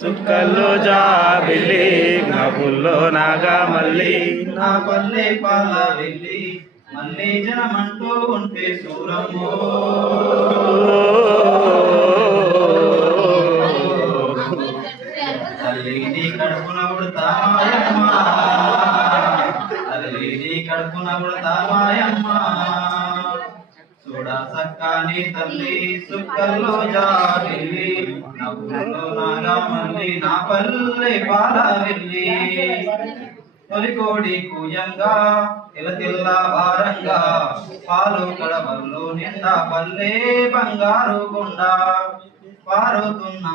చుక్కల్లో జాబిల్లి నవ్వుల్లో నాగమల్లి నా పల్లె పాల వెళ్ళి మళ్ళీ జనమంటూ ఉంటే సూరమ్మో తల్లిని కడుపున ఉడతామాయమ్మ తల్లిని కడుపున ఉడతామాయమ్మ చూడా సక్కాని తల్లి సుక్కల్లో జాబిల్లి నవ్వుల్లో నాగమల్లి నా పల్లె పాల వెళ్ళి తొలికోడి కూయంగా తిలతిల్లా భారంగా పాలు కడవల్లో నిండా పల్లె బంగారు గుండ పారుతున్న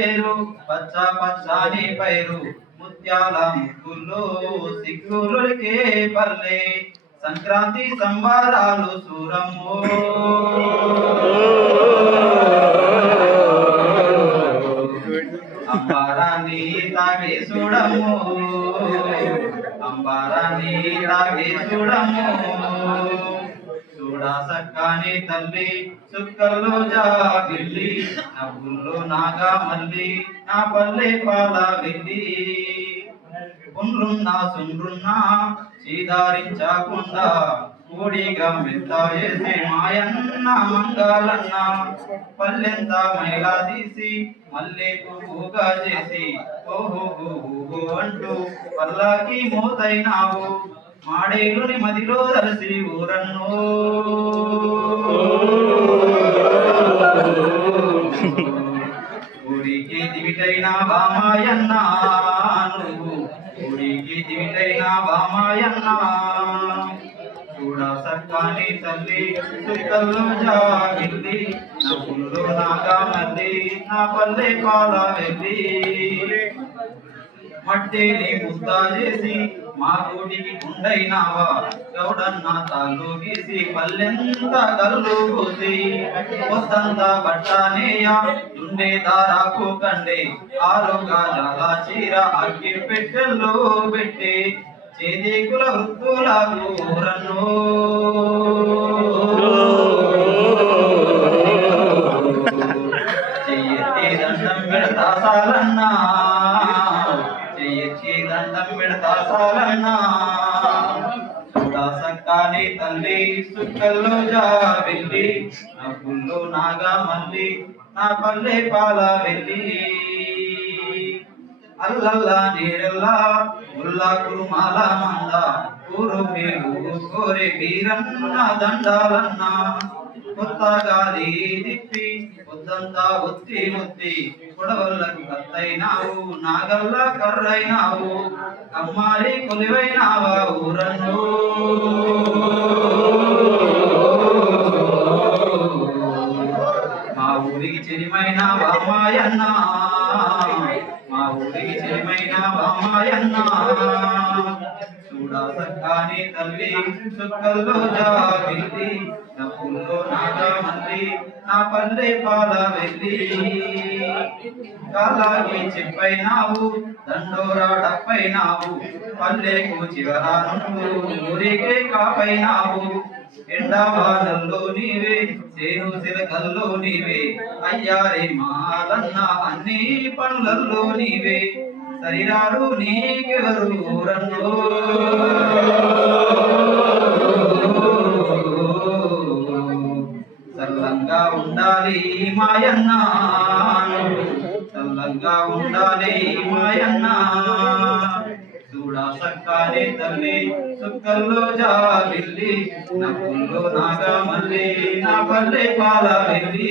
ఏరు పచ్చ పచ్చని పైరు ముత్యాల ముగ్గుల్లో సిగ్గులకే పల్లె సంక్రాంతి సంబరాలు సూరమ్మో అంబారాన్ని తాగే చూడము అంబారాన్ని తాగే చూడము చూడా సక్కాని తల్లి చుక్కల్లో జాబిల్లి నవ్వుల్లో నాగమల్లి నా పల్లె పాల వెళ్ళి ఉండ్రున్నా సుండ్రున్నా చీదారించకుండా కూడిగా మెత్త వేసి మాయన్న మంగాలన్న పల్లెంత మైలా తీసి మల్లె పువ్వుగా చేసి ఓహో అంటూ పల్లాకి మోతైనావు మాడేలుని మదిలో దలసి ఊరన్నో ఊరికి దివిటైన బామాయన్న నువ్వు ఊరికి దివిటైన బామాయన్న చూడా సక్కాని తల్లి చుక్కల్లో జాబిల్లి నవ్వుల్లో నాగమల్లి నా పల్లె పాల వెళ్ళి మట్టిని ముద్ద చేసి మా కోటికి గుండైనావా గౌడన్న తాళ్ళు గీసి పల్లెంత కళ్ళు పోసి పొద్దంతా బట్టనేయ దుండే దారాకు కండే ఆరుగా చాలా చీర అగ్గి పెట్టెల్లో పెట్టి చేదికుల వృత్తులకు రన్నో చెయ్యెత్తి దండం పెడతా సాలన్నా చెయ్యెత్తి దండం పెడతా సాలన్నా చూడా సక్కాని తల్లి సుక్కల్లో జాబిల్లి నవ్వుల్లో నాగమల్లి నా పల్లె పాల వెళ్ళి అల్లల్లా నీరల్లా ఉల్లా కురుమాల మంద ఊరు మేలు కోరే వీరన్న దండాలన్న కొత్త గాలి తిప్పి పొద్దంతా ఒత్తి ఒత్తి పొడవల్లకు కత్తైనావు నాగల్ల కర్రైనావు అమ్మారి కొలివైనావా ఊరన్ను మా ఊరికి చెరిమైన బామాయన్న మా ఊరికి చెరిమైన బామాయన్న చూడా సక్కాని తల్లి చుక్కల్లో జాబిల్లి నవ్వుల్లో నాగమల్లి నా పల్లె పాల వెళ్ళి కాలాగి చెప్పైనావు దండోరాడప్పైనావు పల్లెకు చివరా నువ్వు ఊరికే కాపైనావు ఎండావానల్లో నీవే చేను చిలకల్లో నీవే అయ్యారే మాలన్న అన్ని పనులల్లో నీవే సరిరారు నీకెవరు రన్నో చల్లంగా ఉండాలి మాయన్న చల్లంగా ఉండాలి మాయన్న చూడా సక్కాని తల్లి చుక్కల్లో జాబిల్లి నవ్వుల్లో నాగమల్లి నా పల్లె పాల వెళ్ళి